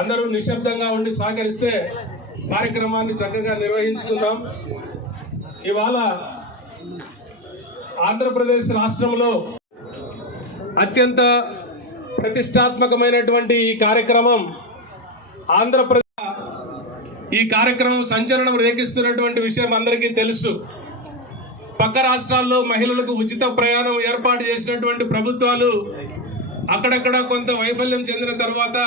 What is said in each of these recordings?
అందరూ నిశ్శబ్దంగా ఉండి సహకరిస్తే కార్యక్రమాన్ని చక్కగా నిర్వహించుకుందాం. ఇవాళ ఆంధ్రప్రదేశ్ రాష్ట్రంలో అత్యంత ప్రతిష్టాత్మకమైనటువంటి ఈ కార్యక్రమం ఆంధ్రప్రదేశ్ ఈ కార్యక్రమం సంచలనం రేకిస్తున్నటువంటి విషయం అందరికీ తెలుసు. పక్క రాష్ట్రాల్లో మహిళలకు ఉచిత ప్రయాణం ఏర్పాటు చేసినటువంటి ప్రభుత్వాలు అక్కడక్కడ కొంత వైఫల్యం చెందిన తర్వాత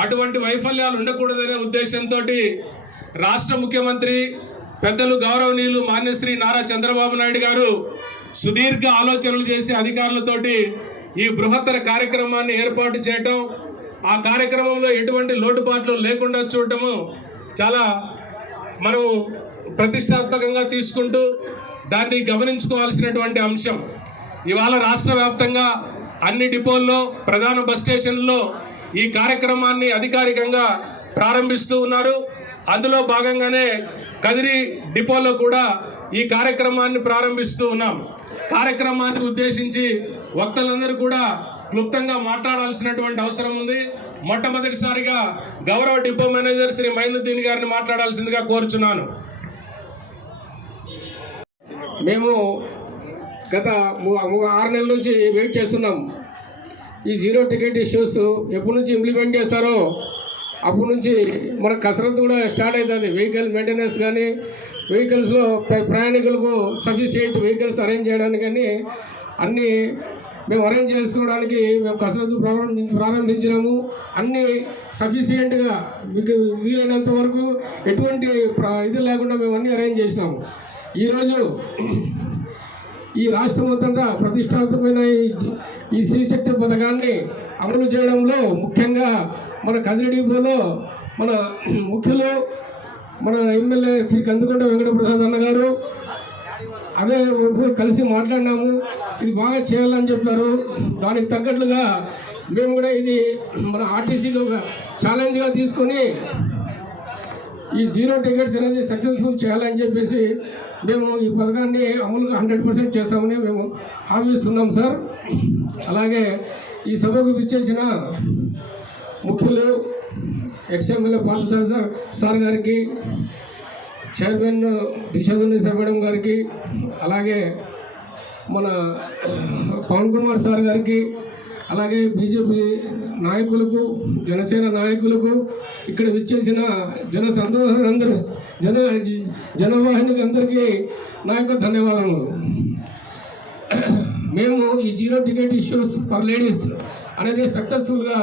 అటువంటి వైఫల్యాలు ఉండకూడదనే ఉద్దేశంతో రాష్ట్ర ముఖ్యమంత్రి పెద్దలు గౌరవనీయులు మాన్యశ్రీ నారా చంద్రబాబు నాయుడు గారు సుదీర్ఘ ఆలోచనలు చేసి అధికారులతోటి ఈ బృహత్తర కార్యక్రమాన్ని ఏర్పాటు చేయటం ఆ కార్యక్రమంలో ఎటువంటి లోటుపాట్లు లేకుండా చూడటము చాలా మనము ప్రతిష్టాత్మకంగా తీసుకుంటూ దాన్ని గమనించుకోవాల్సినటువంటి అంశం. ఇవాళ రాష్ట్ర వ్యాప్తంగా అన్ని డిపోల్లో ప్రధాన బస్ స్టేషన్లో ఈ కార్యక్రమాన్ని అధికారికంగా ప్రారంభిస్తూ ఉన్నారు. అందులో భాగంగానే కదిరి డిపోలో కూడా ఈ కార్యక్రమాన్ని ప్రారంభిస్తూ ఉన్నాం. కార్యక్రమాన్ని ఉద్దేశించి వక్తలందరూ కూడా క్లుప్తంగా మాట్లాడాల్సినటువంటి అవసరం ఉంది. మొట్టమొదటిసారిగా గౌరవ డిపో మేనేజర్ శ్రీ మైనుద్దీన్ గారిని మాట్లాడాల్సిందిగా కోరుచున్నాను. మేము గత ఆరు నెలల నుంచి వెయిట్ చేస్తున్నాం. ఈ జీరో టికెట్ ఇష్యూస్ ఎప్పటి నుంచి ఇంప్లిమెంట్ చేస్తారో అప్పటి నుంచి మన కసరత్తు కూడా స్టార్ట్ అవుతుంది. వెహికల్ మెయింటెనెన్స్ కానీ వెహికల్స్లో ప్రయాణికులకు సఫిషియంట్ వెహికల్స్ అరేంజ్ చేయడానికి కానీ అన్నీ మేము అరేంజ్ చేసుకోవడానికి మేము కసరత్తు ప్రారంభించి ప్రారంభించినాము. అన్నీ సఫిషియంట్గా మీకు వీలైనంత వరకు ఎటువంటి ప్ర- ఇది లేకుండా మేము అన్నీ అరేంజ్ చేసినాము. ఈరోజు ఈ రాష్ట్రం అంతటా ప్రతిష్టాత్మకమైన ఈ- ఈ శ్రీశక్తి పథకాన్ని అమలు చేయడంలో ముఖ్యంగా మన కదిరిడీపులో మన ముఖ్యులు మన ఎమ్మెల్యే శ్రీ కందుకొండ వెంకటప్రసాద్ అన్న గారు అదే కలిసి మాట్లాడినాము. ఇది బాగా చేయాలని చెప్పారు. దానికి తగ్గట్లుగా మేము కూడా ఇది మన ఆర్టీసీకి ఒక ఛాలెంజ్గా తీసుకొని ఈ జీరో టికెట్స్ అనేది సక్సెస్ఫుల్ చేయాలని చెప్పేసి మేము ఈ పథకాన్ని అమలుగా హండ్రెడ్ పర్సెంట్ చేస్తామని మేము హామీ ఇస్తున్నాం సార్. అలాగే ఈ సభకు విచ్చేసిన ముఖ్యులు ఎక్స్ఎమ్మెల్యే పాఠశాల సార్ సార్ గారికి చైర్మన్ దిశాదుని మేడం గారికి అలాగే మన పవన్ కుమార్ సార్ గారికి అలాగే బీజేపీ నాయకులకు జనసేన నాయకులకు ఇక్కడ విచ్చేసిన జన సందోహులందరూ జన జనవాహినికి అందరికీ నా యొక్క ధన్యవాదములు. మేము ఈ zero ticket issues for ladies అనేది సక్సెస్ఫుల్గా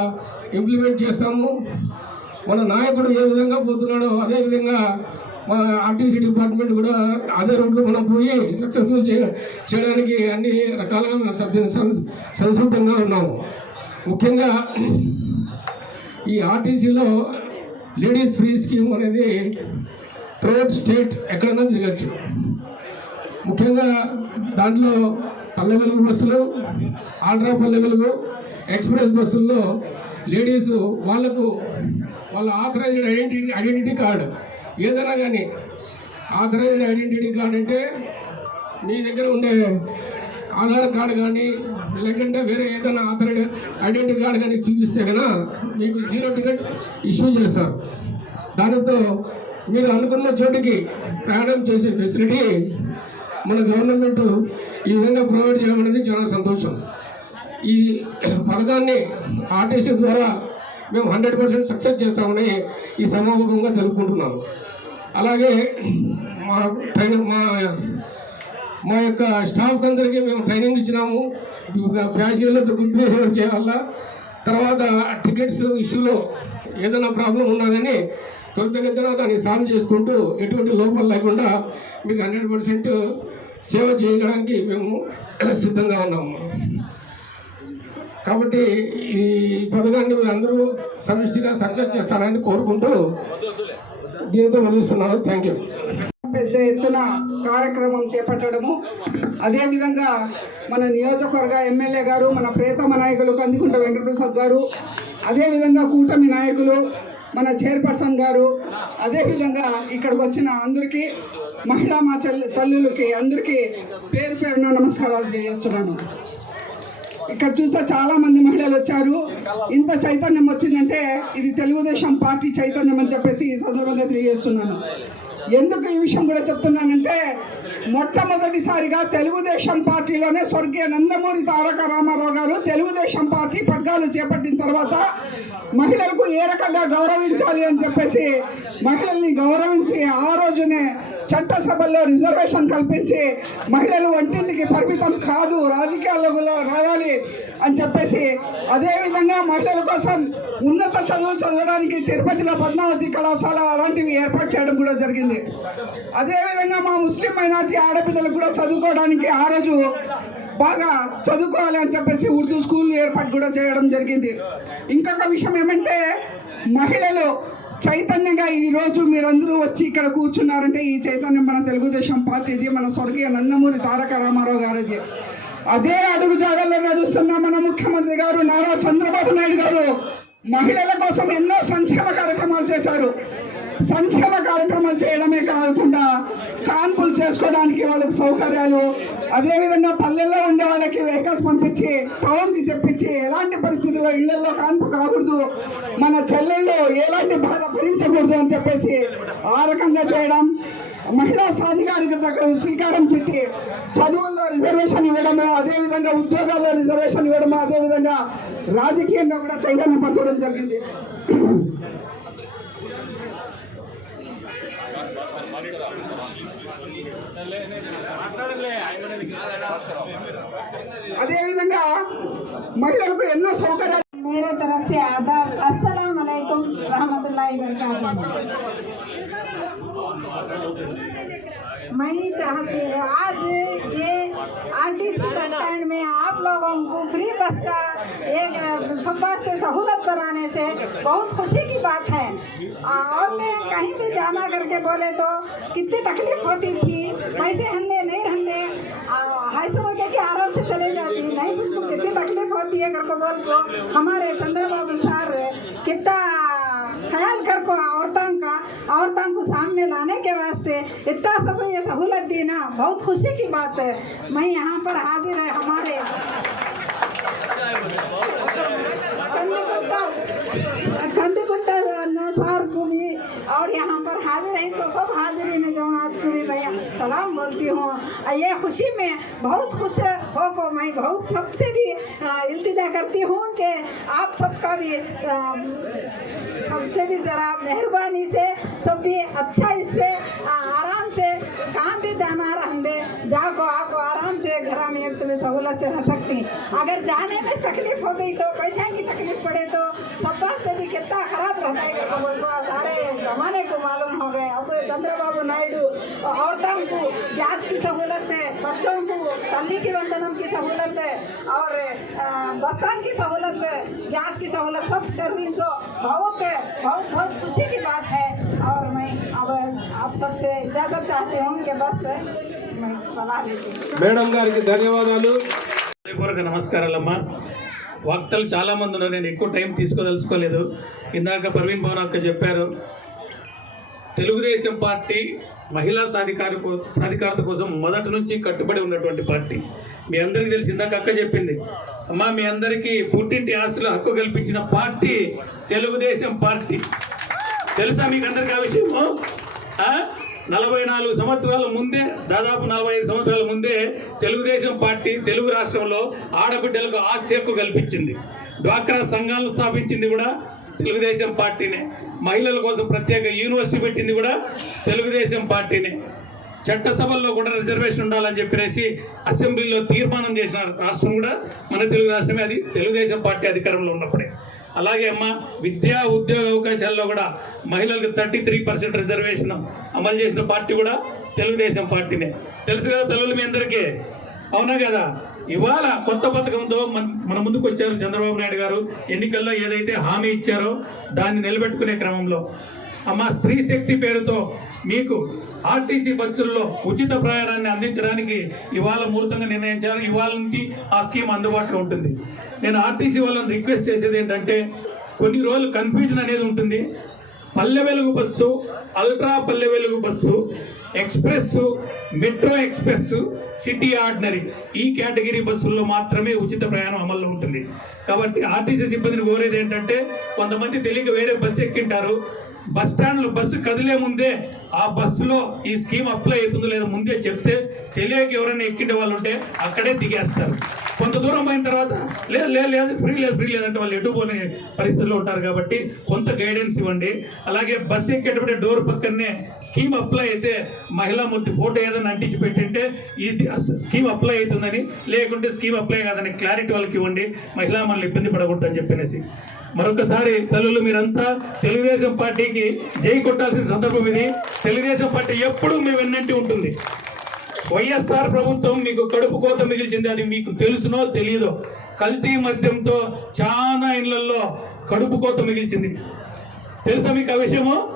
ఇంప్లిమెంట్ చేస్తాము. మన నాయకుడు ఏ విధంగా పోతున్నాడో అదేవిధంగా మా ఆర్టీసీ డిపార్ట్మెంట్ కూడా అదే రోడ్లో మనం పోయి సక్సెస్ఫుల్ చేయ చేయడానికి అన్ని రకాలుగా సంసిద్ధంగా ఉన్నాము. ముఖ్యంగా ఈ ఆర్టీసీలో లేడీస్ ఫ్రీ స్కీమ్ అనేది త్రోట్ స్టేట్ ఎక్కడైనా తిరగచ్చు. ముఖ్యంగా దాంట్లో పల్లె వెలుగు బస్సులు ఆంధ్రా పల్లె వెలుగు ఎక్స్ప్రెస్ బస్సుల్లో లేడీస్ వాళ్ళకు వాళ్ళ ఆథరైజ్డ్ ఐడెంటిటీ ఐడెంటిటీ కార్డు ఏదైనా కానీ ఆథరైజ్డ్ ఐడెంటిటీ కార్డు అంటే మీ దగ్గర ఉండే ఆధార్ కార్డు కానీ లేకుంటే వేరే ఏదైనా ఆథరైడ్ ఐడెంటిటీ కార్డు కానీ చూపిస్తే కదా మీకు జీరో టికెట్ ఇష్యూ చేస్తారు. దానితో మీరు అనుకున్న చోటికి ప్రయాణం చేసే ఫెసిలిటీ మన గవర్నమెంట్ ఈ విధంగా ప్రొవైడ్ చేయమనేది చాలా సంతోషం. ఈ పథకాన్ని ఆర్టీసీ ద్వారా మేము హండ్రెడ్ పర్సెంట్ సక్సెస్ చేస్తామని ఈ సమాముఖంగా తెలుపుకుంటున్నాము. అలాగే మా ట్రైనింగ్ మా మా యొక్క స్టాఫ్ అందరికీ మేము ట్రైనింగ్ ఇచ్చినాము. ప్యాసింజర్లతో గుడ్ బిహేవియర్ చేయాలా తర్వాత టికెట్స్ ఇష్యూలో ఏదైనా ప్రాబ్లం ఉన్నా కానీ త్వరితగతిన దాన్ని సాల్వ్ చేసుకుంటూ ఎటువంటి లోపాలు లేకుండా మీకు హండ్రెడ్ పర్సెంట్ సేవ చేయడానికి మేము సిద్ధంగా ఉన్నాము. కాబట్టి ఈ పథకాన్ని మీరు అందరూ సమిష్టిగా సక్సెస్ చేస్తారని కోరుకుంటూ దీనితో ముగిస్తున్నాను థ్యాంక్ యూ పెద్ద ఎత్తున కార్యక్రమం చేపట్టడము. అదేవిధంగా మన నియోజకవర్గ ఎమ్మెల్యే గారు మన ప్రేతమ నాయకులు కందికుంట వెంకటప్రసాద్ గారు అదేవిధంగా కూటమి నాయకులు మన చైర్పర్సన్ గారు అదేవిధంగా ఇక్కడికి వచ్చిన అందరికీ మహిళా మా తల్లులకి అందరికీ పేరు పేరున నమస్కారాలు చేస్తున్నాను ఇక్కడ చూస్తే చాలా మంది మహిళలు వచ్చారు. ఇంత చైతన్యం వచ్చిందంటే ఇది తెలుగుదేశం పార్టీ చైతన్యం అని చెప్పేసి ఈ సందర్భంగా తెలియజేస్తున్నాను. ఎందుకు ఈ విషయం కూడా చెప్తున్నానంటే మొట్టమొదటిసారిగా తెలుగుదేశం పార్టీలోనే స్వర్గీయ నందమూరి తారక రామారావు గారు తెలుగుదేశం పార్టీ పగ్గాలు చేపట్టిన తర్వాత మహిళలకు ఏ రకంగా గౌరవించాలి అని చెప్పేసి మహిళల్ని గౌరవించి ఆ రోజునే చట్టసభల్లో రిజర్వేషన్ కల్పించి మహిళలు వంటింటికి పరిమితం కాదు రాజకీయాల్లో రావాలి అని చెప్పేసి అదేవిధంగా మహిళల కోసం ఉన్నత చదువులు చదవడానికి తిరుపతిలో పద్మావతి కళాశాల అలాంటివి ఏర్పాటు చేయడం కూడా జరిగింది. అదేవిధంగా మా ముస్లిం మైనార్టీ ఆడపిల్లలకు కూడా చదువుకోవడానికి ఆ రోజు బాగా చదువుకోవాలి అని చెప్పేసి ఉర్దూ స్కూల్ ఏర్పాటు కూడా చేయడం జరిగింది. ఇంకొక విషయం ఏమంటే మహిళలు చైతన్యంగా ఈరోజు మీరందరూ వచ్చి ఇక్కడ కూర్చున్నారంటే ఈ చైతన్యం మన తెలుగుదేశం పార్టీది మన స్వర్గీయ నందమూరి తారక రామారావు గారిది. అదే అడుగు జాగాల్లో నడుస్తున్న మన ముఖ్యమంత్రి గారు నారా చంద్రబాబు నాయుడు గారు మహిళల కోసం ఎన్నో సంక్షేమ కార్యక్రమాలు చేశారు. సంక్షేమ కార్యక్రమాలు చేయడమే కాకుండా కాన్పులు చేసుకోవడానికి వాళ్ళకి సౌకర్యాలు అదేవిధంగా పల్లెల్లో ఉండే వాళ్ళకి వెహికల్స్ పంపించి టౌన్కి తెప్పించి ఎలాంటి పరిస్థితుల్లో ఇళ్ళలో కాన్పు కాకూడదు మన చెల్లెళ్ళు ఎలాంటి బాధ భరించకూడదు అని చెప్పేసి ఆ రకంగా చేయడం మహిళా సాధికారికత శ్రీకారం చుట్టి చదువుల్లో రిజర్వేషన్ ఇవ్వడము అదేవిధంగా ఉద్యోగాల్లో రిజర్వేషన్ ఇవ్వడము అదేవిధంగా రాజకీయంగా కూడా చైతన్యపరచడం జరిగింది. అదేవిధంగా మహిళలకు ఎన్నో సౌకర్యాలు మేరే తరఫ్ సే ఆదాబ్ అస్సలం అలైకుం రహమతుల్లాహి వబరకాతుహు मैं चाहती हूँ आज ये आरटीसी बस स्टैंड में आप लोगों को फ्री बस का एक बस से सहूलत बनाने से बहुत खुशी की बात है। औरतें कहीं भी जाना करके बोले तो कितनी तकलीफ़ होती थी। पैसे हंदे नहीं रहते हाई समझ के आराम से चले जाती नहीं उसको कितनी तकलीफ़ होती है, घर को बोल को, हमारे चंद्रबाबू सर कितना ख्याल कर को औरतों का, औरतों को सामने लाने के वास्ते इतना सब ये सहूलत दी ना। बहुत खुशी की बात है। मैं यहाँ पर हाजिर है हमारे। कंदीकुट्टा और यहाँ पर हाजिर है तो सब हाजिर इन जमात को भी भैया सलाम बोलती हूँ। ये खुशी में बहुत खुश हो को मैं बहुत सबसे भी इल्तिजा करती हूँ कि आप सबका भी सबसे भी ज़रा मेहरबानी से, सब भी अच्छा इससे आराम से काम भी जाना रहते जाको आको आराम से घर में तुम्हें सहूलत से रह सकती। अगर जाने में तकलीफ़ हो गई तो पैसे की तकलीफ़ पड़े तो सब से भी कितना खराब रहता है घर को बोल को सारे जमाने को मालूम हो गए अब चंद्रबाबू नायडू औरतों को गैस की सहूलत है बच्चों को तल्ली की बंधनों की सहूलत है और अ, बसन की सहूलत है गैस की सहूलत सब कर रही तो बहुत बहुत बहुत खुशी की बात है और मैं अब आप सबसे इजाज़त चाहती हूँ कि बस मैं सलाह देती हूँ మేడం గారికి ధన్యవాదాలు హృదయపూర్వక నమస్కారాలమ్మా వక్తలు చాలామంది ఉన్నారు. నేను ఎక్కువ టైం తీసుకోదలుచుకోలేదు. ఇందాక ప్రవీణ్ భవన్ అక్క చెప్పారు తెలుగుదేశం పార్టీ మహిళా సాధికార సాధికారత కోసం మొదటి నుంచి కట్టుబడి ఉన్నటువంటి పార్టీ. మీ అందరికీ తెలిసి ఇందాక అక్క చెప్పింది. అమ్మ మీ అందరికీ పుట్టింటి ఆస్తులు హక్కు కల్పించిన పార్టీ తెలుగుదేశం పార్టీ. తెలుసా మీకు అందరికీ ఆ విషయము? నలభై నాలుగు సంవత్సరాల ముందే దాదాపు నలభై ఐదు సంవత్సరాల ముందే తెలుగుదేశం పార్టీ తెలుగు రాష్ట్రంలో ఆడబిడ్డలకు ఆస్తి హక్కు కల్పించింది. డ్వాక్రా సంఘాలను స్థాపించింది కూడా తెలుగుదేశం పార్టీనే. మహిళల కోసం ప్రత్యేక యూనివర్సిటీ పెట్టింది కూడా తెలుగుదేశం పార్టీనే. చట్టసభల్లో కూడా రిజర్వేషన్ ఉండాలని చెప్పేసి అసెంబ్లీలో తీర్మానం చేసిన రాష్ట్రం కూడా మన తెలుగు రాష్ట్రమే. అది తెలుగుదేశం పార్టీ అధికారంలో ఉన్నప్పుడే. అలాగే అమ్మ విద్యా ఉద్యోగ అవకాశాల్లో కూడా మహిళలకు థర్టీ త్రీ పర్సెంట్ రిజర్వేషన్ అమలు చేసిన పార్టీ కూడా తెలుగుదేశం పార్టీనే. తెలుసు కదా తల్లులు మీ అందరికీ? అవునా కదా? ఇవాళ కొత్త పథకంతో మన మన ముందుకు వచ్చారు చంద్రబాబు నాయుడు గారు. ఎన్నికల్లో ఏదైతే హామీ ఇచ్చారో దాన్ని నిలబెట్టుకునే క్రమంలో. అమ్మ స్త్రీ శక్తి పేరుతో మీకు ఆర్టీసీ బస్సుల్లో ఉచిత ప్రయాణాన్ని అందించడానికి ఇవాళ ముహూర్తంగా నిర్ణయించారు. ఇవాళ నుండి ఆ స్కీమ్ అందుబాటులో ఉంటుంది. నేను ఆర్టీసీ వాళ్ళని రిక్వెస్ట్ చేసేది ఏంటంటే కొన్ని రోజులు కన్ఫ్యూజన్ అనేది ఉంటుంది. Palle Velugu bus ultra Palle Velugu bus express metro express city ordinary ఈ కేటగిరీ బస్సుల్లో మాత్రమే ఉచిత ప్రయాణం అమల్లో ఉంటుంది. కాబట్టి ఆర్టీసీ సిబ్బందిని కోరేది ఏంటంటే కొంతమంది తెలియక వేరే బస్సు ఎక్కింటారు. బస్ స్టాండ్లో బస్సు కదిలే ముందే ఆ బస్సులో ఈ స్కీమ్ అప్లై అవుతుందో లేదో ముందే చెప్తే తెలియక ఎవరైనా ఎక్కిండే వాళ్ళు ఉంటే అక్కడే దిగేస్తారు. కొంత దూరం పోయిన తర్వాత లేదు లేదు లేదు ఫ్రీ లేదు ఫ్రీ లేదంటే వాళ్ళు ఎటు పోని పరిస్థితుల్లో ఉంటారు కాబట్టి కొంత గైడెన్స్ ఇవ్వండి. అలాగే బస్సు ఎక్కేటప్పుడే డోర్ పక్కనే స్కీమ్ అప్లై అయితే మహిళామూర్తి ఫోటో ఏదైనా అంటించి పెట్టింటే ఇది స్కీమ్ అప్లై అవుతుందని లేకుంటే స్కీమ్ అప్లై కాదని క్లారిటీ వాళ్ళకి ఇవ్వండి. మహిళా మనల్ని ఇబ్బంది పడకూడదని చెప్పనేసి మరొకసారి తల్లులు మీరంతా తెలుగుదేశం పార్టీకి జై కొట్టాల్సిన సందర్భం ఇది. తెలుగుదేశం పార్టీ ఎప్పుడూ మేము వెన్నంటి ఉంటుంది. వైఎస్ఆర్ ప్రభుత్వం మీకు కడుపు కోత మిగిల్చింది. అది మీకు తెలుసునో తెలియదో కల్తీ మద్యంతో చాలా ఇళ్ళలో కడుపు కోత మిగిల్చింది. తెలుసా మీకు ఆ విషయము?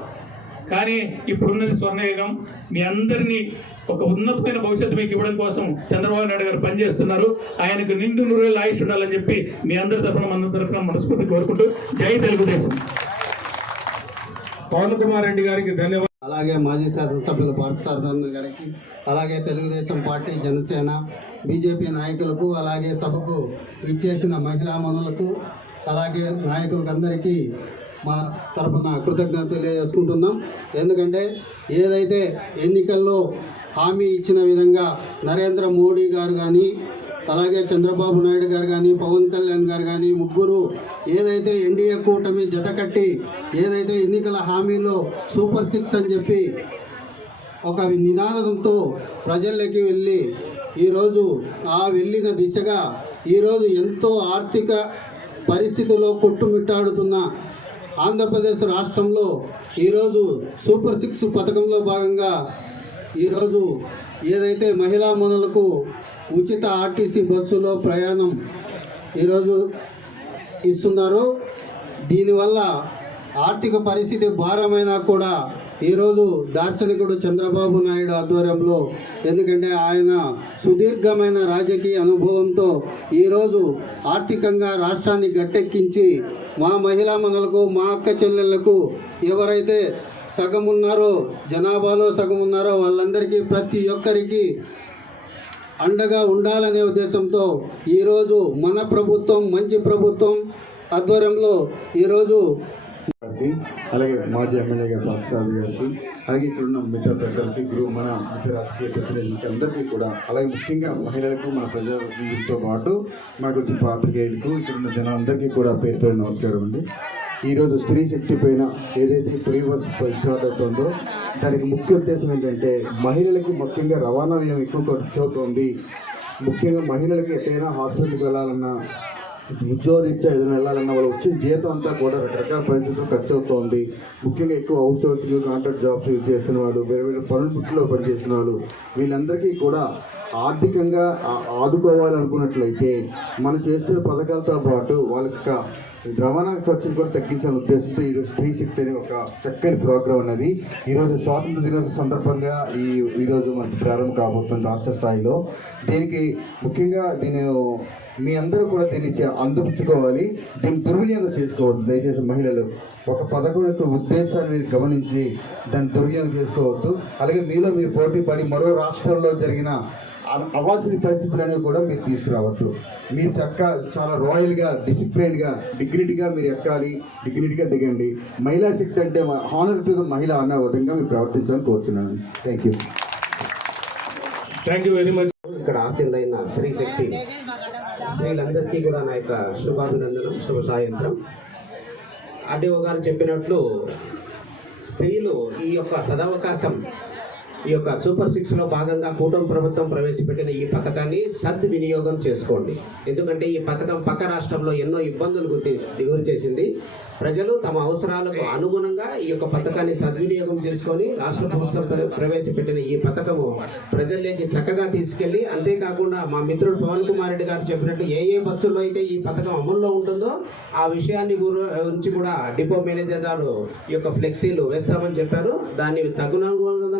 కానీ ఇప్పుడున్నది స్వర్ణయుగం. మీ అందరినీ ఒక ఉన్నతమైన భవిష్యత్తు మీకు ఇవ్వడం కోసం చంద్రబాబు నాయుడు గారు పనిచేస్తున్నారు. ఆయనకు నిండు నూరేళ్ళు ఆయుష్ ఉండాలని చెప్పి మీ అందరి తరఫున మన తరఫున మనస్ఫూర్తి కోరుకుంటూ జై తెలుగుదేశం. పవన్ కుమార్ రెడ్డి గారికి ధన్యవాదాలు. అలాగే మాజీ శాసనసభ్యులు పార్థసారథన్ గారికి అలాగే తెలుగుదేశం పార్టీ జనసేన బీజేపీ నాయకులకు అలాగే సభకు ఇచ్చేసిన మహిళా మనులకు అలాగే నాయకులకు అందరికీ మా తరపున కృతజ్ఞత తెలియజేసుకుంటున్నాం. ఎందుకంటే ఏదైతే ఎన్నికల్లో హామీ ఇచ్చిన విధంగా నరేంద్ర మోడీ గారు కానీ అలాగే చంద్రబాబు నాయుడు గారు కానీ పవన్ కళ్యాణ్ గారు కానీ ముగ్గురు ఏదైతే ఎన్డీఏ కూటమి జతకట్టి ఏదైతే ఎన్నికల హామీలో సూపర్ సిక్స్ అని చెప్పి ఒక నినాదంతో ప్రజల్లోకి వెళ్ళి ఈరోజు ఆ వెళ్ళిన దిశగా ఈరోజు ఎంతో ఆర్థిక పరిస్థితిలో కొట్టుమిట్టాడుతున్న ఆంధ్రప్రదేశ్ రాష్ట్రంలో ఈరోజు సూపర్ సిక్స్ పథకంలో భాగంగా ఈరోజు ఏదైతే మహిళా మనులకు ఉచిత ఆర్టీసీ బస్సులో ప్రయాణం ఈరోజు ఇస్తున్నారు దీనివల్ల ఆర్థిక పరిస్థితి భారమైనా కూడా ఈరోజు దార్శనికుడు చంద్రబాబు నాయుడు ఆధ్వర్యంలో ఎందుకంటే ఆయన సుదీర్ఘమైన రాజకీయ అనుభవంతో ఈరోజు ఆర్థికంగా రాష్ట్రాన్ని గట్టెక్కించి మా మహిళా మనులకు మా అక్క చెల్లెళ్ళకు ఎవరైతే సగం ఉన్నారో జనాభాలో సగం ఉన్నారో వాళ్ళందరికీ ప్రతి ఒక్కరికి అండగా ఉండాలనే ఉద్దేశంతో ఈరోజు మన ప్రభుత్వం మంచి ప్రభుత్వం ఆధ్వర్యంలో ఈరోజు గారికి అలాగే మాజీ ఎమ్మెల్యే గారు పార్థసారథి గారికి అలాగే ఇక్కడ ఉన్న మిగతా పెద్దలకి గురువు మన మిగతా రాజకీయ ప్రతినిధులకి అందరికీ కూడా అలాగే ముఖ్యంగా మహిళలకు మన ప్రజలతో పాటు మనకు వచ్చిన పాత్రికేయులకు ఇక్కడ ఉన్న జనాలందరికీ కూడా పేరు పేరు నమస్కారం అండి. ఈరోజు స్త్రీ శక్తి పైన ఏదైతే ఫ్రీ బస్ స్టార్ట్ అవుతుందో దానికి ముఖ్య ఉద్దేశం ఏంటంటే మహిళలకు ముఖ్యంగా రవాణా వ్యయం ఎక్కువ ఖర్చు అవుతుంది. ముఖ్యంగా మహిళలకు ఎక్కడైనా హాస్పిటల్కి వెళ్ళాలన్నా ఉద్యోగరీత్యా ఏదైనా వెళ్ళాలన్నా వాళ్ళు వచ్చిన జీతం అంతా కూడా రకరకాల పరిస్థితుల్లో ఖర్చు అవుతోంది ముఖ్యంగా ఎక్కువ అవుట్ సోర్సింగ్ కాంట్రాక్ట్ జాబ్స్ చేస్తున్న వాళ్ళు వేరే వేరే పనుల పుట్టిలో పనిచేసిన వాళ్ళు వీళ్ళందరికీ కూడా ఆర్థికంగా ఆదుకోవాలనుకున్నట్లయితే మనం చేస్తున్న పథకాలతో పాటు వాళ్ళ రవాణా ఖర్చులు కూడా తగ్గించాలని ఉద్దేశంతో ఈరోజు స్త్రీ శక్తి అనే ఒక చక్కని ప్రోగ్రాం ఉన్నది ఈరోజు స్వాతంత్ర దినోత్సవ సందర్భంగా ఈ ఈరోజు మనకి ప్రారంభం కాబోతుంది రాష్ట్ర స్థాయిలో. దీనికి ముఖ్యంగా దీని మీ అందరూ కూడా దీన్ని చే- దీన్ని దుర్వినియోగం చేసుకోవద్దు. దయచేసి మహిళలు ఒక పథకం యొక్క ఉద్దేశాన్ని మీరు గమనించి దాన్ని దుర్వినియోగం చేసుకోవద్దు. అలాగే మీలో మీరు పోటీ పడి మరో రాష్ట్రంలో జరిగిన అ- అవాంఛనీయ పరిస్థితులు అనేవి కూడా మీరు తీసుకురావద్దు. మీరు చక్క చాలా రాయల్గా డిసిప్లైన్గా డిగ్నిటీగా మీరు ఎక్కాలి డిగ్నిటీగా దిగండి. మహిళా శక్తి అంటే హానర్ టు ద మహిళ అన్న విధంగా మీరు ప్రవర్తించాలని కోరుతున్నాను thank you thank you very much ఇక్కడ ఆశీనులైన స్త్రీ శక్తి స్త్రీలందరికీ కూడా నా యొక్క శుభాభినందనం శుభ సాయంత్రం ఆర్డీఓ గారు చెప్పినట్లు స్త్రీలు ఈ యొక్క సదవకాశం ఈ యొక్క సూపర్ సిక్స్లో భాగంగా కూటమి ప్రభుత్వం ప్రవేశపెట్టిన ఈ పథకాన్ని సద్వినియోగం చేసుకోండి. ఎందుకంటే ఈ పథకం పక్క రాష్ట్రంలో ఎన్నో ఇబ్బందులు గుర్తి గురి చేసింది. ప్రజలు తమ అవసరాలకు అనుగుణంగా ఈ యొక్క పథకాన్ని సద్వినియోగం చేసుకొని రాష్ట్ర ప్రభుత్వం ప్ర- ప్రవేశపెట్టిన ఈ పథకము ప్రజల్లోకి చక్కగా తీసుకెళ్ళి అంతేకాకుండా మా మిత్రుడు పవన్ కుమార్ రెడ్డి గారు చెప్పినట్టు ఏ ఏ బస్సుల్లో అయితే ఈ పథకం అమల్లో ఉంటుందో ఆ విషయాన్ని గురించి కూడా డిపో మేనేజర్ గారు ఈ యొక్క ఫ్లెక్సీలు వేస్తామని చెప్పారు. దాన్ని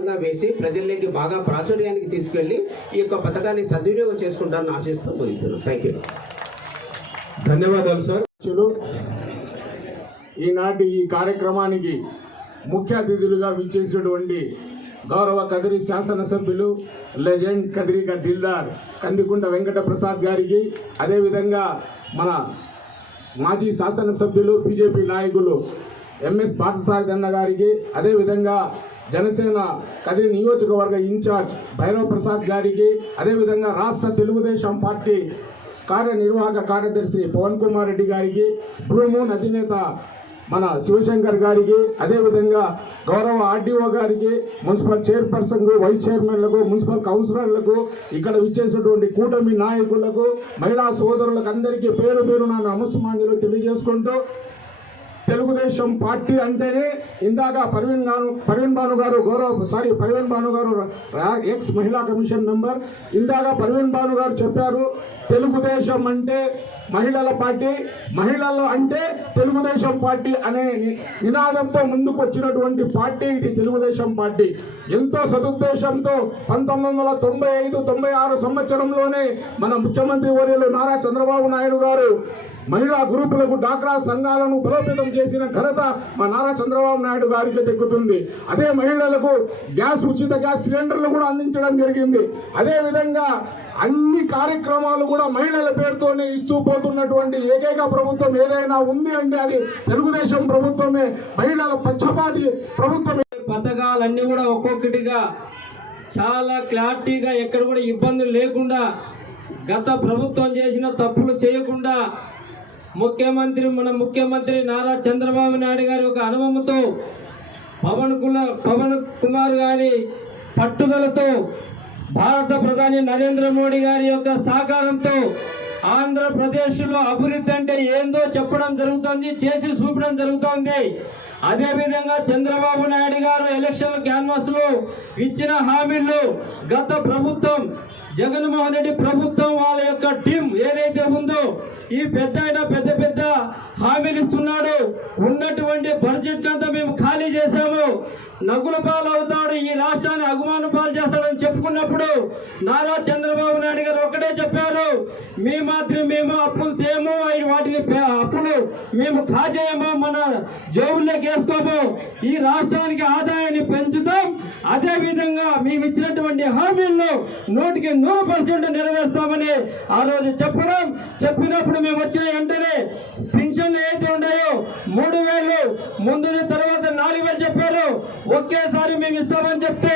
తగునుగుణంగా వేసి ప్రజల్లోకి బాగా ప్రాచుర్యానికి తీసుకెళ్ళి ఈ యొక్క పథకాన్ని సద్వినియోగం చేసుకుంటారని ఆశిస్తూ ముగిస్తున్నాను థ్యాంక్ యూ ధన్యవాదాలు సార్. ఈనాటి ఈ కార్యక్రమానికి ముఖ్య అతిథులుగా విచ్చేసినటువంటి గౌరవ కదిరి శాసనసభ్యులు లెజెండ్ కదిరిక దిల్దార్ కందికుంట వెంకట ప్రసాద్ గారికి అదేవిధంగా మన మాజీ శాసనసభ్యులు బీజేపీ నాయకులు ఎంఎస్ పార్థసారథి అన్న గారికి అదేవిధంగా జనసేన కదిరి నియోజకవర్గ ఇన్ఛార్జ్ భైరవ్ ప్రసాద్ గారికి అదేవిధంగా రాష్ట్ర తెలుగుదేశం పార్టీ కార్యనిర్వాహక కార్యదర్శి పవన్ కుమార్ రెడ్డి గారికి బ్లూ మూన్ అధినేత మన శివశంకర్ గారికి అదేవిధంగా గౌరవ ఆర్డీఓ గారికి మున్సిపల్ చైర్పర్సన్కు వైస్ చైర్మన్లకు మున్సిపల్ కౌన్సిలర్లకు ఇక్కడ విచ్చేసినటువంటి కూటమి నాయకులకు మహిళా సోదరులకు అందరికీ పేరు పేరు నా నమస్మాన్యులు తెలియజేసుకుంటూ తెలుగుదేశం పార్టీ అంటేనే ఇందాక పర్వీన్ గాను పర్వీన్ భాను గారు గౌరవ సారీ పర్వీన్ భాను గారు ఎక్స్ మహిళా కమిషన్ మెంబర్. ఇందాక పర్వీన్ భాను గారు చెప్పారు తెలుగుదేశం అంటే మహిళల పార్టీ మహిళలు అంటే తెలుగుదేశం పార్టీ అనే నినాదంతో ముందుకు వచ్చినటువంటి పార్టీ ఇది తెలుగుదేశం పార్టీ. ఎంతో సదుద్దేశంతో పంతొమ్మిది వందల తొంభై ఐదు తొంభై ఆరు సంవత్సరంలోనే మన ముఖ్యమంత్రి వర్యులు నారా చంద్రబాబు నాయుడు గారు మహిళా గ్రూపులకు డాక్రా సంఘాలను బలోపేతం చేసిన ఘనత మా నారా చంద్రబాబు నాయుడు గారికి దక్కుతుంది. అదే మహిళలకు గ్యాస్ ఉచిత గ్యాస్ సిలిండర్లు కూడా అందించడం జరిగింది. అదే విధంగా అన్ని కార్యక్రమాలు కూడా మహిళల పేరుతోనే ఇస్తూ పోతున్నటువంటి ఏకైక ప్రభుత్వం ఏదైనా ఉంది అంటే అది తెలుగుదేశం ప్రభుత్వమే. మహిళల పక్షపాతి ప్రభుత్వమే. పథకాలన్నీ కూడా ఒక్కొక్కటిగా చాలా క్లారిటీగా ఎక్కడ కూడా ఇబ్బందులు లేకుండా గత ప్రభుత్వం చేసిన తప్పులు చేయకుండా ముఖ్యమంత్రి మన ముఖ్యమంత్రి నారా చంద్రబాబు నాయుడు గారి ఒక అనుభవంతో పవన్ కుమార్ పవన్ కుమార్ గారి పట్టుదలతో భారత ప్రధాని నరేంద్ర మోడీ గారి యొక్క సహకారంతో ఆంధ్రప్రదేశ్లో అభివృద్ధి అంటే ఏందో చెప్పడం జరుగుతుంది చేసి చూపడం జరుగుతోంది. అదేవిధంగా చంద్రబాబు నాయుడు గారు ఎలక్షన్ క్యాన్వాస్లో ఇచ్చిన హామీలు గత ప్రభుత్వం జగన్మోహన్ రెడ్డి ప్రభుత్వం వాళ్ళ యొక్క టీం ఏదైతే ఉందో ఈ పెద్ద ఆయన పెద్ద పెద్ద హామీలు ఇస్తున్నాడు ఉన్నటువంటి బడ్జెట్ అంతా మేము ఖాళీ చేశాము. నగుల పాలవుతాడు. ఈ రాష్ట్రాన్ని అగుమాన పాలు చేస్తాడని చెప్పుకున్నప్పుడు నారా చంద్రబాబు నాయుడు గారు ఒకటే చెప్పారు. మీ మాత్రం మేము అప్పులు తేము. వాటిని అప్పులు మేము కాజేయము. మన జోబుల్లోకి వేసుకోము. ఈ రాష్ట్రానికి ఆదాయాన్ని పెంచుతాం. అదే విధంగా మేము ఇచ్చినటువంటి హామీలను నూటికి నూరు పర్సెంట్ నెరవేర్స్తామని ఆ రోజు చెప్పడం. చెప్పినప్పుడు మేము వచ్చిన వెంటనే పింఛన్లు ఏదైతే ఉన్నాయో మూడు వేలు ముందు తర్వాత నాలుగు వేలు చెప్పారు. ఒకేసారి మేము ఇస్తామని చెప్తే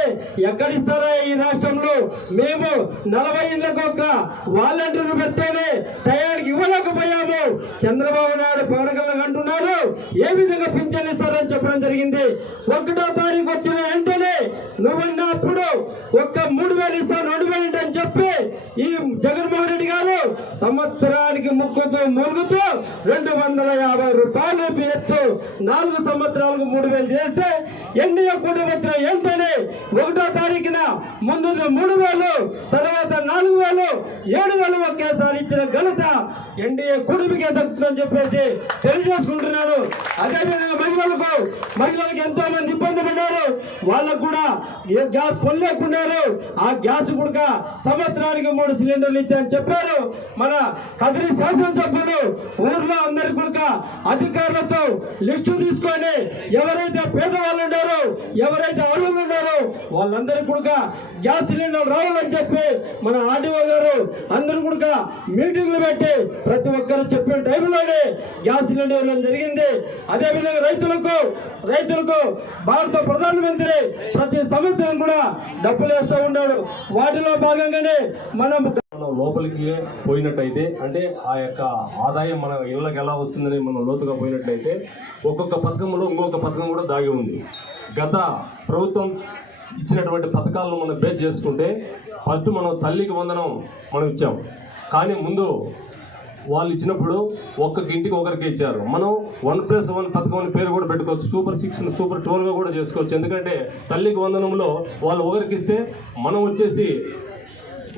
ఎక్కడిస్తారా ఈ రాష్ట్రంలో? మేము నలభై ఇళ్ళకు ఒక వాలంటీర్లు పెడితేనే టయానికి ఇవ్వలేకపోయాము. చంద్రబాబు నాయుడు పగడగలను అంటున్నారు. ఏ విధంగా పింఛన్ ఇస్తారని చెప్పడం జరిగింది. ఒకటో తారీఖు వచ్చిన వెంటనే నువ్వు అన్నప్పుడు ఒక్క మూడు వేలు ఇస్తాను రెండు వేలు అని చెప్పి ఈ జగన్మోహన్ రెడ్డి గారు సంవత్సరానికి ముక్కుతూ మూలుగుతూ రెండు వందల యాభై రూపాయలు ఎత్తు నాలుగు సంవత్సరాలకు మూడు వేలు చేస్తే ఎన్డీఏ కూటమి వచ్చిన వెంటనే ఒకటో తారీఖున ముందు మూడు వేలు తర్వాత నాలుగు వేలు ఏడు వేలు ఒకేసారి ఇచ్చిన ఘనత ఎన్డీఏ కూటమికే దక్కుతుందని చెప్పేసి తెలియజేసుకుంటున్నాను అదేవిధంగా మహిళలకు మహిళలకు ఎంతో మంది ఇబ్బంది పడ్డారు. వాళ్ళకు కూడా గ్యాస్ గ్యాస్ పొందలేకున్నారు ఆ గ్యాస్ కూడా సంవత్సరానికి మూడు సిలిండర్లు ఇచ్చారని చెప్పారు. మన కదిరి శాసనసభ్యులు ఊర్లో అందరి కూడా అధికారులతో లిస్టు తీసుకొని ఎవరైతే పేదవాళ్ళు ఉన్నారో ఎవరైతే అర్హులు ఉన్నారో వాళ్ళందరికీ కూడా గ్యాస్ సిలిండర్ రావాలని చెప్పి మన ఆర్డీఓ గారు అందరూ కూడా మీటింగ్లు పెట్టి ప్రతి ఒక్కరు చెప్పిన టైంలోనే గ్యాస్ సిలిండర్ ఇవ్వడం జరిగింది. అదేవిధంగా రైతులకు రైతులకు భారత ప్రధానమంత్రి ప్రతి సంవత్సరం కూడా డబ్బులు వేస్తూ ఉన్నాడు. వాటిలో భాగంగానే మనం మనం లోపలికి పోయినట్టయితే అంటే ఆ యొక్క ఆదాయం మన ఇళ్ళకి ఎలా వస్తుందని మనం లోతుగా పోయినట్లయితే ఒక్కొక్క పథకంలో ఇంకొక పథకం కూడా దాగి ఉంది. గత ప్రభుత్వం ఇచ్చినటువంటి పథకాలను మనం బేస్ చేసుకుంటే ఫస్ట్ మనం తల్లికి వందనం మనం ఇచ్చాం. కానీ ముందు వాళ్ళు ఇచ్చినప్పుడు ఒక్కొక్క ఇంటికి ఒకరికి ఇచ్చారు. మనం వన్ ప్లస్ వన్ పథకం అని పేరు కూడా పెట్టుకోవచ్చు. సూపర్ సిక్స్ సూపర్ ట్వెల్వ్గా కూడా చేసుకోవచ్చు. ఎందుకంటే తల్లికి వందనంలో వాళ్ళు ఒకరికి ఇస్తే మనం వచ్చేసి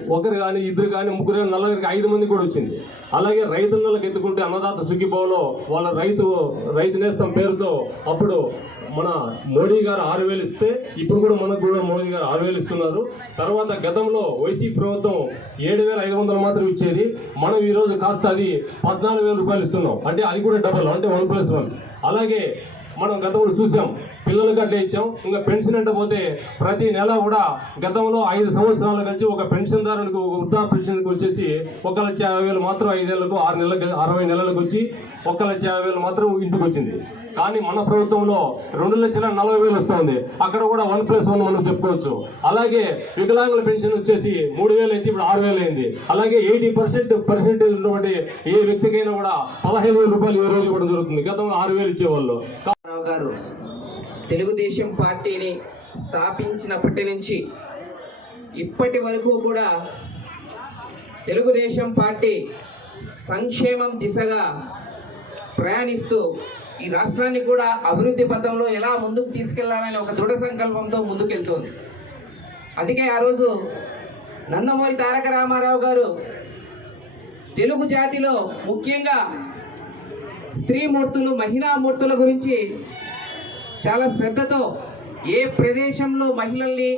ఒకరు కానీ ఇద్దరు కానీ ముగ్గురు కానీ నలుగురికి ఐదు మంది కూడా వచ్చింది. అలాగే రైతులకు ఎత్తుకుంటే అన్నదాత సుఖీభావలో వాళ్ళ రైతు రైతు నేస్తం పేరుతో అప్పుడు మన మోడీ గారు ఆరు వేలు ఇస్తే ఇప్పుడు కూడా మనకు కూడా మోడీ గారు ఆరు వేలు ఇస్తున్నారు. తర్వాత గతంలో వైసీపీ ప్రభుత్వం ఏడు వేల ఐదు వందలు మాత్రం ఇచ్చేది. మనం ఈరోజు కాస్త అది పద్నాలుగు వేల రూపాయలు ఇస్తున్నాం. అంటే అది కూడా డబల్ అంటే వన్ ప్లస్ వన్ అలాగే మనం గతంలో చూసాం పిల్లలకి అంటే ఇచ్చాం. ఇంకా పెన్షన్ అంటే పోతే ప్రతి నెల కూడా గతంలో ఐదు సంవత్సరాల కలిసి ఒక పెన్షన్దారునికి ఒక వృద్ధా పెన్షన్కి వచ్చేసి ఒక లక్ష యాభై వేలు మాత్రం ఐదేళ్ళకు ఆరు నెలలకు అరవై నెలలకు వచ్చి ఒక లక్ష యాభై వేలు మాత్రం ఇంటికి వచ్చింది. కానీ మన ప్రభుత్వంలో రెండు లక్షల నలభై వేలు వస్తుంది. అక్కడ కూడా వన్ ప్లస్ వన్ మనం చెప్పుకోవచ్చు. అలాగే వికలాంగుల పెన్షన్ వచ్చేసి మూడు వేలు అయితే ఇప్పుడు ఆరు వేలు అయింది. అలాగే ఎయిటీ పర్సెంట్ పర్సెంటేజ్ ఉన్నటువంటి ఏ వ్యక్తికైనా కూడా పదహైదు వేల రూపాయలు ఈ రోజు ఇవ్వడం జరుగుతుంది. గతంలో ఆరు వేలు ఇచ్చేవాళ్ళు. గారు తెలుగుదేశం పార్టీని స్థాపించినప్పటి నుంచి ఇప్పటి వరకు కూడా తెలుగుదేశం పార్టీ సంక్షేమం దిశగా ప్రయాణిస్తూ ఈ రాష్ట్రాన్ని కూడా అభివృద్ధి పథంలో ఎలా ముందుకు తీసుకెళ్ళాలని ఒక దృఢ సంకల్పంతో ముందుకెళ్తోంది. అందుకే ఆ రోజు నందమూరి తారక రామారావు గారు తెలుగు జాతిలో ముఖ్యంగా స్త్రీమూర్తులు మహిళామూర్తుల గురించి చాలా శ్రద్ధతో ఏ ప్రదేశంలో మహిళల్ని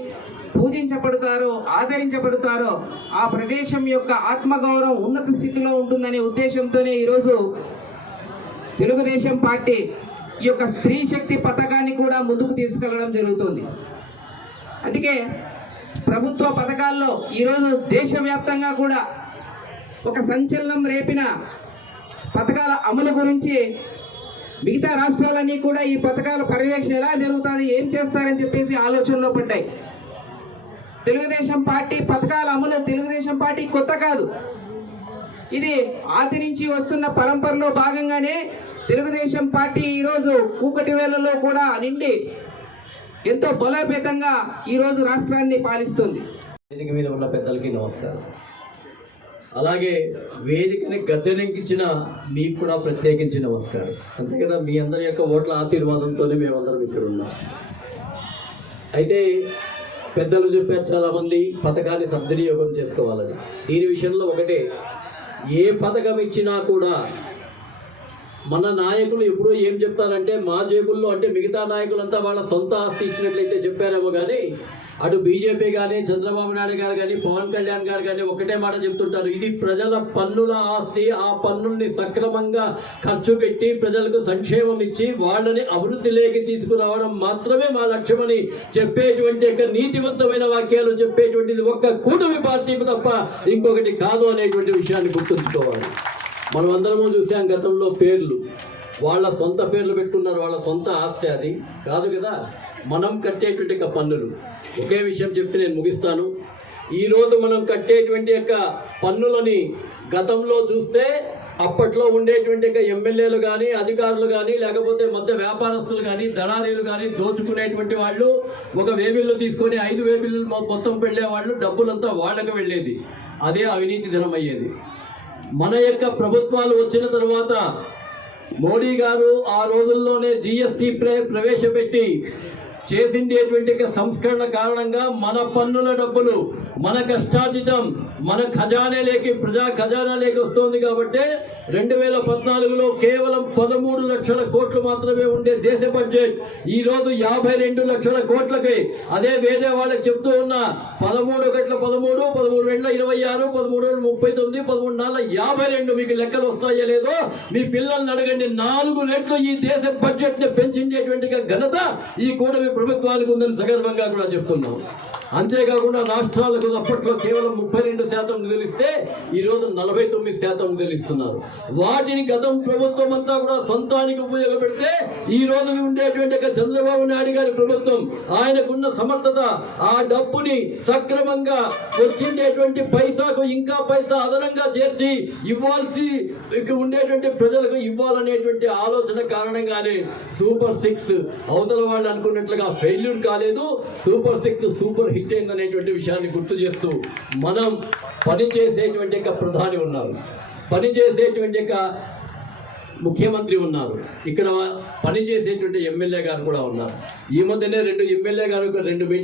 పూజించబడతారో ఆదరించబడతారో ఆ ప్రదేశం యొక్క ఆత్మగౌరవం ఉన్నత స్థితిలో ఉంటుందనే ఉద్దేశంతోనే ఈరోజు తెలుగుదేశం పార్టీ ఈ యొక్క స్త్రీ శక్తి పథకాన్ని కూడా ముందుకు తీసుకెళ్ళడం జరుగుతుంది. అందుకే ప్రభుత్వ పథకాల్లో ఈరోజు దేశవ్యాప్తంగా కూడా ఒక సంచలనం రేపిన పథకాల అమలు గురించి మిగతా రాష్ట్రాలన్నీ కూడా ఈ పథకాల పర్యవేక్షణ ఎలా జరుగుతుంది ఏం చేస్తారని చెప్పేసి ఆలోచనలో పడ్డాయి. తెలుగుదేశం పార్టీ పథకాల అమలు తెలుగుదేశం పార్టీ కొత్త కాదు. ఇది ఆది నుంచి వస్తున్న పరంపరలో భాగంగానే తెలుగుదేశం పార్టీ ఈరోజు కూకటి వేలలో కూడా నిండి ఎంతో బలోపేతంగా ఈరోజు రాష్ట్రాన్ని పాలిస్తుంది. వేదిక మీద ఉన్న పెద్దలకి నమస్కారం. అలాగే వేదికని గద్దెనెక్కించిన మీకు కూడా ప్రత్యేకించి నమస్కారం. అంతే కదా మీ అందరి యొక్క ఓట్ల ఆశీర్వాదంతోనే మేమందరం ఇక్కడ ఉన్నాం. అయితే పెద్దలు చెప్పారు చాలామంది పథకాన్ని సద్వినియోగం చేసుకోవాలని. దీని విషయంలో ఒకటే ఏ పథకం ఇచ్చినా కూడా మన నాయకులు ఎప్పుడూ ఏం చెప్తారంటే మా జేబుల్లో అంటే మిగతా నాయకులంతా వాళ్ళ సొంత ఆస్తి ఇచ్చినట్లయితే చెప్పారేమో కానీ అటు బీజేపీ కానీ చంద్రబాబు నాయుడు గారు కానీ పవన్ కళ్యాణ్ గారు కానీ ఒకటే మాట చెప్తుంటారు. ఇది ప్రజల పన్నుల ఆస్తి. ఆ పన్నుల్ని సక్రమంగా ఖర్చు పెట్టి ప్రజలకు సంక్షేమం ఇచ్చి వాళ్ళని అభివృద్ధిలోకి తీసుకురావడం మాత్రమే మా లక్ష్యమని చెప్పేటువంటి యొక్క నీతివంతమైన వాక్యాలు చెప్పేటువంటిది ఒక్క కూటమి పార్టీ తప్ప ఇంకొకటి కాదు అనేటువంటి విషయాన్ని గుర్తుంచుకోవాలి. మనం అందరము చూసాం గతంలో పేర్లు. వాళ్ళ సొంత పేర్లు పెట్టుకున్నారు వాళ్ళ సొంత ఆస్తి అది. కాదు కదా? మనం కట్టేటువంటి యొక్క పన్నులు. ఒకే విషయం చెప్పి నేను ముగిస్తాను. ఈరోజు మనం కట్టేటువంటి యొక్క పన్నులని గతంలో చూస్తే అప్పట్లో ఉండేటువంటి యొక్క ఎమ్మెల్యేలు కానీ అధికారులు కానీ లేకపోతే మధ్య వ్యాపారస్తులు కానీ దళారీలు కానీ దోచుకునేటువంటి వాళ్ళు ఒక వేబిల్లు తీసుకొని ఐదు వేబిల్లు మొత్తం వెళ్ళే వాళ్ళు డబ్బులంతా వాళ్ళకి వెళ్ళేది. అదే అవినీతి ధనం అయ్యేది మన యొక్క ప్రభుత్వాలు వచ్చిన తర్వాత మోడీ గారు ఆ రోజుల్లోనే జిఎస్టి ప్రవేశపెట్టి చేసిండేటువంటి సంస్కరణ కారణంగా మన పన్నుల డబ్బులు మన కష్టార్జితం మన ఖజానాలోకి ప్రజా ఖజానాలోకి వస్తుంది కాబట్టి రెండు వేల పద్నాలుగులో కేవలం పదమూడు లక్షల కోట్లు మాత్రమే ఉండే దేశ బడ్జెట్ ఈరోజు యాభై రెండు లక్షల కోట్లకి. అదే వేరే వాళ్ళకి చెప్తూ ఉన్న పదమూడు గట్ల పదమూడు పదమూడు రెండుల ఇరవై ఆరు పదమూడు రెండు ముప్పై తొమ్మిది పదమూడు నాలుగు యాభై రెండు మీకు లెక్కలు వస్తాయో లేదో మీ పిల్లల్ని అడగండి. నాలుగు రెట్లు ఈ దేశ బడ్జెట్ని పెంచిండేటువంటి ఘనత ఈ కూటమి ప్రభుత్వానికి ఉందని సగర్వంగా కూడా చెప్తున్నాం. అంతేకాకుండా రాష్ట్రాలకు అప్పట్లో కేవలం ముప్పై రెండు శాతం నిధులిస్తే ఈరోజు నలభై తొమ్మిది శాతం నిధులిస్తున్నారు. వాటిని గతం ప్రభుత్వం అంతా కూడా సొంతానికి ఉపయోగపెడితే ఈ రోజు ఉండేటువంటి చంద్రబాబు నాయుడు గారి ప్రభుత్వం ఆయనకున్న సమర్థత ఆ డబ్బుని సక్రమంగా వచ్చిండేటువంటి పైసాకు ఇంకా పైసా అదనంగా చేర్చి ఇవ్వాల్సి ఇక ఉండేటువంటి ప్రజలకు ఇవ్వాలనేటువంటి ఆలోచన కారణంగానే సూపర్ సిక్స్ అవతల వాళ్ళు అనుకున్నట్లుగా ఫెయిల్యూర్ కాలేదు. సూపర్ సిక్స్ సూపర్ హిట్ అయిందనేటువంటి విషయాన్ని గుర్తు చేస్తూ మనం పనిచేసేటువంటి యొక్క ప్రధాని ఉన్నారు. పనిచేసేటువంటి యొక్క ముఖ్యమంత్రి ఉన్నారు. ఇక్కడ పనిచేసేటువంటి ఎమ్మెల్యే గారు కూడా ఉన్నారు. ఈ మధ్యనే రెండు ఎమ్మెల్యే గారు రెండు మీటింగ్